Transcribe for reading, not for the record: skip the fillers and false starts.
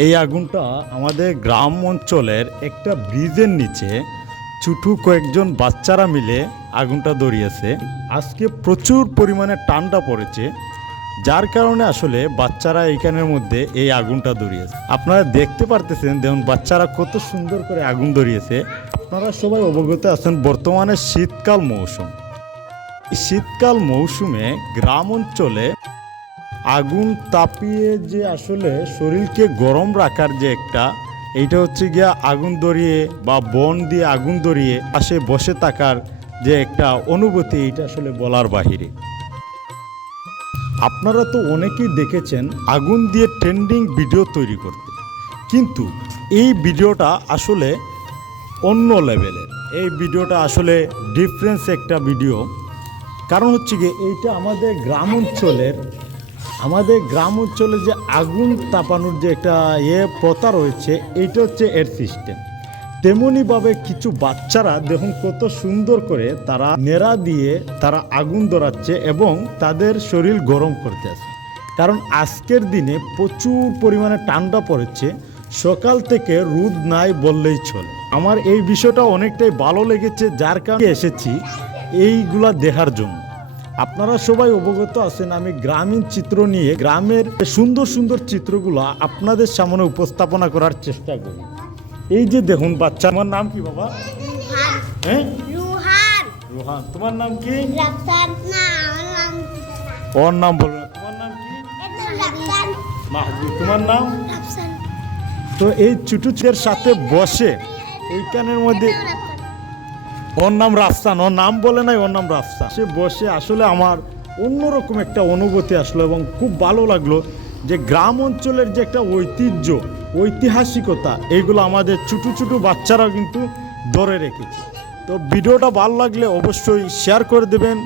এই আগুনটা আমাদের গ্রাম অঞ্চলের একটা ব্রিজের নিচে ছোট কয়েকজন বাচ্চারা মিলে আগুনটা ধরিয়েছে। আজকে প্রচুর পরিমাণে ঠান্ডা পড়েছে, যার কারণে আসলে বাচ্চারা এইখানের মধ্যে এই আগুনটা ধরিয়েছে। আপনারা দেখতে পারতেছেন, দেখুন বাচ্চারা কত সুন্দর করে আগুন ধরিয়েছে। আপনারা সবাই অবগত আছেন, বর্তমানে শীতকাল মৌসুম। শীতকাল মৌসুমে গ্রাম অঞ্চলে আগুন তাপিয়ে যে আসলে শরীরকে গরম রাখার যে একটা, এইটা হচ্ছে গিয়া আগুন ধরিয়ে বা বন দিয়ে আগুন ধরিয়ে পাশে বসে থাকার যে একটা অনুভূতি, এইটা আসলে বলার বাহিরে। আপনারা তো অনেকেই দেখেছেন আগুন দিয়ে ট্রেন্ডিং ভিডিও তৈরি করতে, কিন্তু এই ভিডিওটা আসলে অন্য লেভেলের। এই ভিডিওটা আসলে ডিফারেন্স একটা ভিডিও। কারণ হচ্ছে গিয়ে এইটা আমাদের গ্রাম অঞ্চলে যে আগুন তাপানোর যে একটা প্রথা রয়েছে, এইটা হচ্ছে এর সিস্টেম। তেমনইভাবে কিছু বাচ্চারা দেখুন কত সুন্দর করে তারা নেড়া দিয়ে তারা আগুন ধরাচ্ছে এবং তাদের শরীর গরম করতে আছে। কারণ আজকের দিনে প্রচুর পরিমাণে ঠান্ডা পড়েছে, সকাল থেকে রোদ নাই বললেই চলে। আমার এই বিষয়টা অনেকটাই ভালো লেগেছে, যার কারণে এসেছি এইগুলা দেখার জন্য। আপনারা সবাই অবগত আছেন, আমি গ্রামীণ চিত্র নিয়ে গ্রামের সুন্দর সুন্দর চিত্রগুলো আপনাদের সামনে উপস্থাপনা করার চেষ্টা করি। এই যে দেখুন বাচ্চা, আমার নাম কি বাবা? হ্যাঁ, রোহান। তোমার নাম কি? ওর নাম বলো না। তোমার নাম কি? মাহবুব। তোমার নাম? তো এই চুটুচের সাথে বসে এইখানের মধ্যে, ওর নাম রাফসান, ওর নাম বলে নাই, ওর নাম রাফসান। সে বসে আসলে আমার অন্যরকম একটা অনুভূতি আসলো এবং খুব ভালো লাগলো যে গ্রাম অঞ্চলের যে একটা ঐতিহাসিকতা, এইগুলো আমাদের ছোটো ছোটো বাচ্চারা কিন্তু ধরে রেখেছে। তো ভিডিওটা ভালো লাগলে অবশ্যই শেয়ার করে দেবেন।